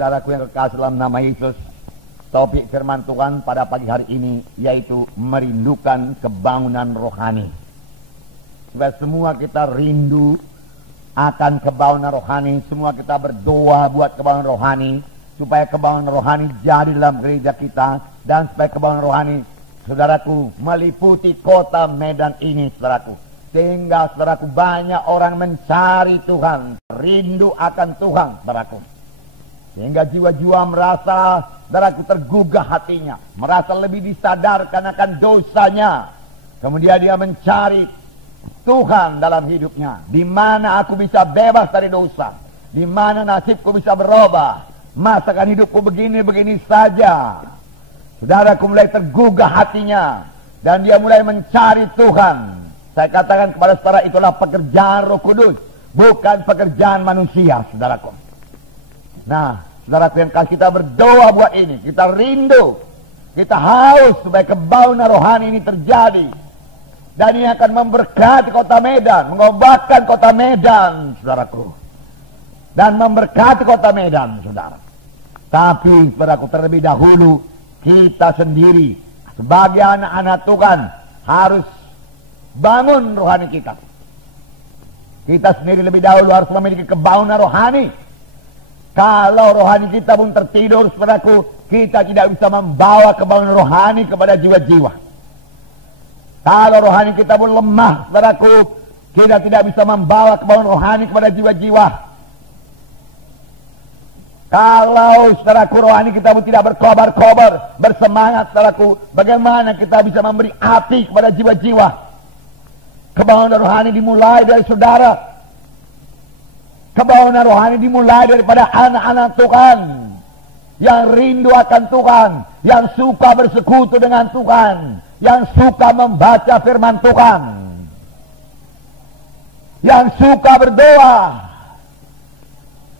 Saudaraku yang kekasih dalam nama Yesus, topik firman Tuhan pada pagi hari ini yaitu merindukan kebangunan rohani. Supaya semua kita rindu akan kebangunan rohani, semua kita berdoa buat kebangunan rohani, supaya kebangunan rohani jadi dalam gereja kita, dan supaya kebangunan rohani, saudaraku, meliputi kota Medan ini, saudaraku. Sehingga saudaraku banyak orang mencari Tuhan, rindu akan Tuhan, saudaraku. Sehingga jiwa-jiwa merasa, saudaraku, tergugah hatinya, merasa lebih disadarkan akan dosanya. Kemudian dia mencari Tuhan dalam hidupnya. Di mana aku bisa bebas dari dosa? Di mana nasibku bisa berubah? Masakan hidupku begini-begini saja. Saudaraku mulai tergugah hatinya, dan dia mulai mencari Tuhan. Saya katakan kepada saudara, itulah pekerjaan Roh Kudus, bukan pekerjaan manusia, saudaraku. Nah, saudaraku yang kasih, kita berdoa buat ini. Kita rindu, kita haus supaya kebangunan rohani ini terjadi. Dan ini akan memberkati kota Medan, mengobatkan kota Medan, saudaraku. Dan memberkati kota Medan, saudara. Tapi, saudaraku, terlebih dahulu, kita sendiri, sebagai anak-anak Tuhan, harus bangun rohani kita. Kita sendiri lebih dahulu harus memiliki kebangunan rohani. Kalau rohani kita pun tertidur, saudaraku, kita tidak bisa membawa kebangunan rohani kepada jiwa-jiwa. Kalau rohani kita pun lemah, saudaraku, kita tidak bisa membawa kebangunan rohani kepada jiwa-jiwa. Kalau, saudaraku, rohani kita pun tidak berkobar-kobar, bersemangat, saudaraku, bagaimana kita bisa memberi api kepada jiwa-jiwa? Kebangunan rohani dimulai dari saudara. Kebangunan rohani dimulai daripada anak-anak Tuhan yang rindu akan Tuhan, yang suka bersekutu dengan Tuhan, yang suka membaca firman Tuhan, yang suka berdoa.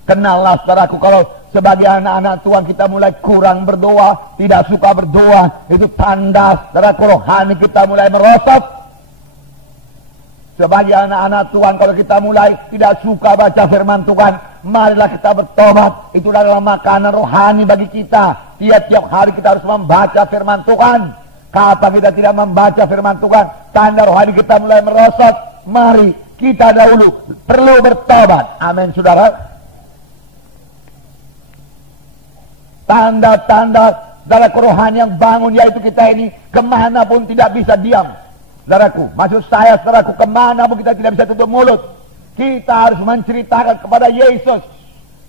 Kenallah, saudaraku, kalau sebagai anak-anak Tuhan kita mulai kurang berdoa, tidak suka berdoa, itu tanda, saudaraku, rohani kita mulai merosot. Sebagai anak-anak Tuhan, kalau kita mulai tidak suka baca firman Tuhan, marilah kita bertobat. Itu adalah makanan rohani bagi kita. Tiap-tiap hari kita harus membaca firman Tuhan. Kapan kita tidak membaca firman Tuhan, tanda rohani kita mulai merosot. Mari kita dahulu perlu bertobat. Amin, saudara. Tanda-tanda dalam rohani yang bangun, yaitu kita ini kemanapun tidak bisa diam. Saudaraku, maksud saya, saudaraku, kemana pun kita tidak bisa tutup mulut. Kita harus menceritakan kepada Yesus.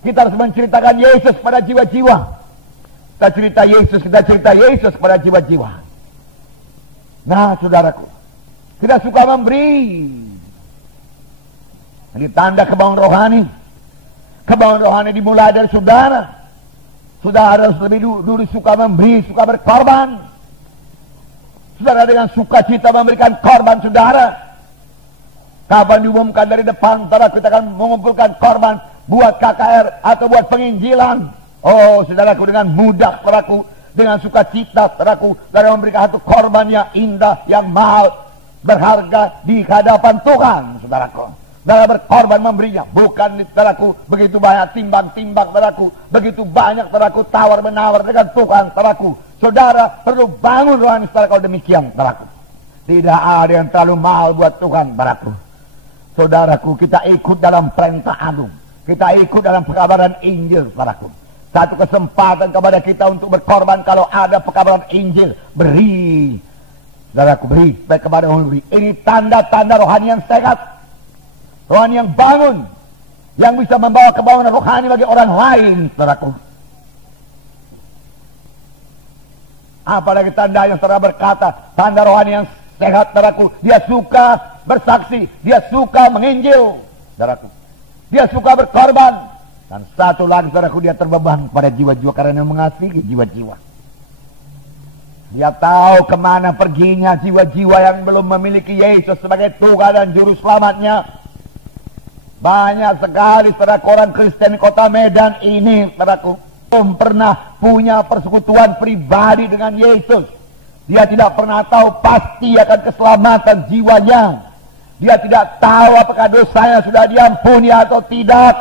Kita harus menceritakan Yesus pada jiwa-jiwa. Kita cerita Yesus pada jiwa-jiwa. Nah, saudaraku, kita suka memberi. Ini tanda kebangunan rohani. Kebangunan rohani dimulai dari saudara. Saudara harus lebih dulu suka memberi, suka berkorban. Saudara dengan sukacita memberikan korban, saudara. Kapan diumumkan dari depan, saudara, kita akan mengumpulkan korban buat KKR atau buat penginjilan. Oh, saudaraku, dengan mudah, saudaraku, dengan sukacita, saudaraku, saudara memberikan satu korban yang indah, yang mahal, berharga di hadapan Tuhan, saudaraku. Saudara berkorban memberinya, bukan, saudaraku, begitu banyak timbang-timbang, saudaraku, begitu banyak, saudaraku, tawar-menawar dengan Tuhan, saudaraku. Saudara perlu bangun rohani, saudara, kalau demikian, saudaraku. Tidak ada yang terlalu mahal buat Tuhan, saudaraku. Saudaraku, kita ikut dalam perintah agung. Kita ikut dalam pekabaran Injil, saudaraku. Satu kesempatan kepada kita untuk berkorban kalau ada pekabaran Injil. Beri, saudaraku, beri. Baik kepada orang beri. Ini tanda-tanda rohani yang sehat. Rohani yang bangun. Yang bisa membawa kebangunan rohani bagi orang lain, saudaraku. Apalagi tanda yang saudara berkata, tanda rohani yang sehat, saudaraku. Dia suka bersaksi, dia suka menginjil, saudaraku. Dia suka berkorban. Dan satu lagi, saudaraku, dia terbeban pada jiwa-jiwa karena mengasihi jiwa-jiwa. Dia tahu kemana perginya jiwa-jiwa yang belum memiliki Yesus sebagai Tuhan dan Juru Selamatnya. Banyak sekali, saudaraku, orang Kristen kota Medan ini, saudaraku, belum pernah punya persekutuan pribadi dengan Yesus. Dia tidak pernah tahu pasti akan keselamatan jiwanya. Dia tidak tahu apakah dosanya sudah diampuni atau tidak.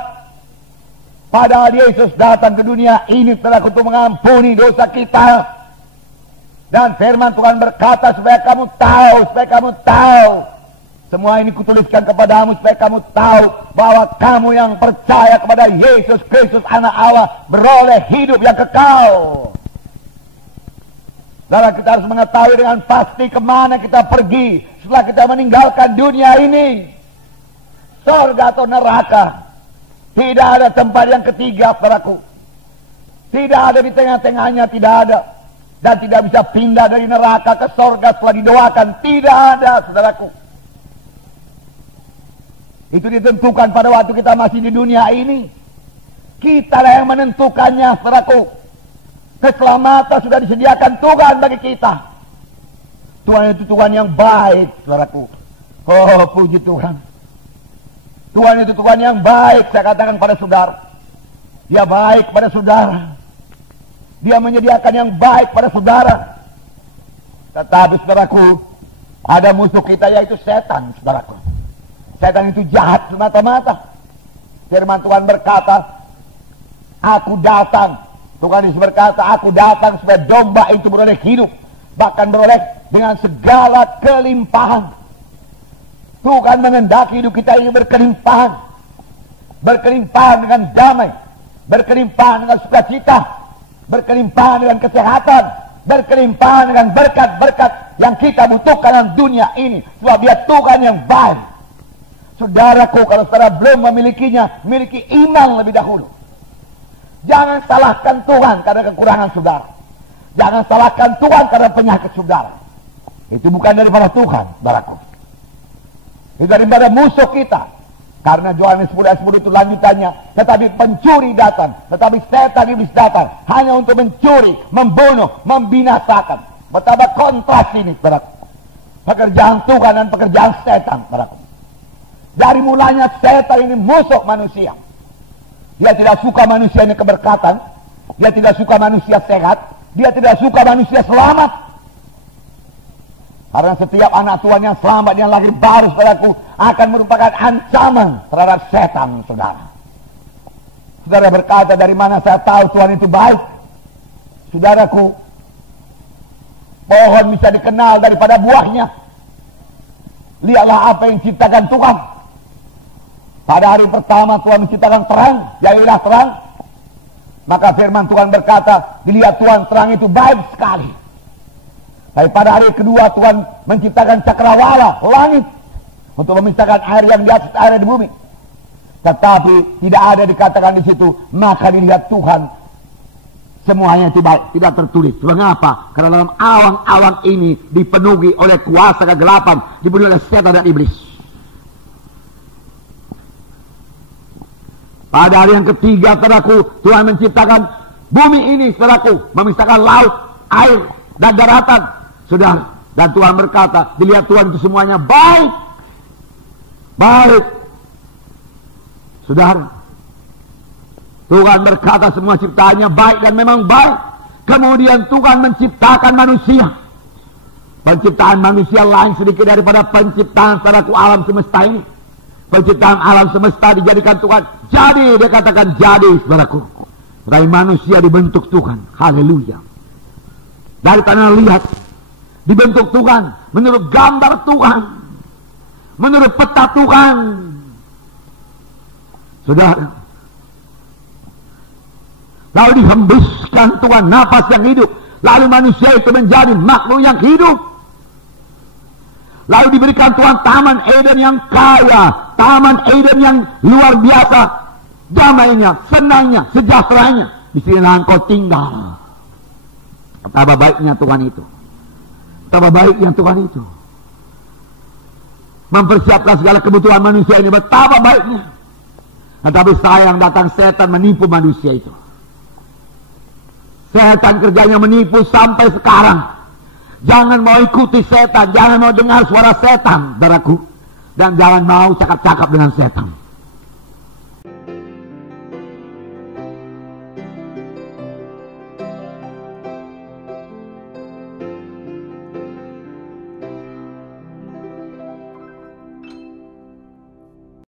Padahal Yesus datang ke dunia ini telah untuk mengampuni dosa kita. Dan firman Tuhan berkata supaya kamu tahu. Semua ini kutuliskan kepadamu supaya kamu tahu bahwa kamu yang percaya kepada Yesus Kristus anak Allah beroleh hidup yang kekal. Saudara, kita harus mengetahui dengan pasti kemana kita pergi setelah kita meninggalkan dunia ini. Surga atau neraka. Tidak ada tempat yang ketiga, saudaraku. Tidak ada di tengah-tengahnya, tidak ada. Dan tidak bisa pindah dari neraka ke surga setelah didoakan. Tidak ada, saudaraku. Itu ditentukan pada waktu kita masih di dunia ini. Kita lah yang menentukannya, saudaraku. Keselamatan sudah disediakan Tuhan bagi kita. Tuhan itu Tuhan yang baik, saudaraku. Oh, puji Tuhan. Tuhan itu Tuhan yang baik, saya katakan pada saudara. Dia baik pada saudara. Dia menyediakan yang baik pada saudara. Tetapi saudaraku, ada musuh kita yaitu setan, saudaraku. Setan itu jahat semata-mata. Firman Tuhan berkata, aku datang. Tuhan Yesus berkata, aku datang supaya domba itu beroleh hidup. Bahkan beroleh dengan segala kelimpahan. Tuhan mengendaki hidup kita ini berkelimpahan. Berkelimpahan dengan damai. Berkelimpahan dengan sukacita. Berkelimpahan dengan kesehatan. Berkelimpahan dengan berkat-berkat yang kita butuhkan dalam dunia ini. Sebab dia Tuhan yang baik. Saudaraku, kalau saudara belum memilikinya, miliki iman lebih dahulu. Jangan salahkan Tuhan karena kekurangan saudara. Jangan salahkan Tuhan karena penyakit saudara. Itu bukan daripada Tuhan, saudaraku. Itu daripada musuh kita. Karena Yohanes 10 ayat 10 itu lanjutannya. Tetapi pencuri datang. Tetapi setan iblis datang. Hanya untuk mencuri, membunuh, membinasakan. Betapa kontras ini, saudaraku. Pekerjaan Tuhan dan pekerjaan setan, saudaraku. Dari mulanya setan ini musuh manusia. Dia tidak suka manusia ini keberkatan. Dia tidak suka manusia sehat. Dia tidak suka manusia selamat. Karena setiap anak Tuhan yang selamat, yang lahir baru, saudaraku, akan merupakan ancaman terhadap setan, saudara. Saudara berkata, dari mana saya tahu Tuhan itu baik? Saudaraku, pohon bisa dikenal daripada buahnya. Lihatlah apa yang diciptakan Tuhan. Pada hari pertama Tuhan menciptakan terang, jadilah terang. Maka firman Tuhan berkata, dilihat Tuhan terang itu baik sekali. Tapi pada hari kedua Tuhan menciptakan cakrawala, langit, untuk memisahkan air yang di atas air di bumi. Tetapi tidak ada dikatakan di situ, maka dilihat Tuhan semuanya itu baik, tidak tertulis. Mengapa? Karena dalam awan-awan ini dipenuhi oleh kuasa kegelapan, dipenuhi oleh setan dan iblis. Pada hari yang ketiga, saudaraku, Tuhan menciptakan bumi ini, saudaraku, memisahkan laut, air, dan daratan. Saudara, dan Tuhan berkata, dilihat Tuhan itu semuanya baik. Baik. Saudara, Tuhan berkata semua ciptaannya baik dan memang baik. Kemudian Tuhan menciptakan manusia. Penciptaan manusia lain sedikit daripada penciptaan saudaraku alam semesta ini. Penciptaan alam semesta dijadikan Tuhan jadi, dia katakan jadi, saudaraku. Tapi manusia dibentuk Tuhan. Haleluya. Dari tanah liat dibentuk Tuhan menurut gambar Tuhan, menurut peta Tuhan. Saudara, lalu dihembuskan Tuhan napas yang hidup, lalu manusia itu menjadi makhluk yang hidup. Lalu diberikan Tuhan taman Eden yang kaya, taman Eden yang luar biasa, damainya, senangnya, sejahteranya. Di sinilah engkau tinggal. Betapa baiknya Tuhan itu. Betapa baiknya Tuhan itu. Mempersiapkan segala kebutuhan manusia ini. Betapa baiknya. Tetapi sayang datang setan menipu manusia itu. Setan kerjanya menipu sampai sekarang. Jangan mau ikuti setan. Jangan mau dengar suara setan, saudaraku. Dan jangan mau cakap-cakap dengan setan.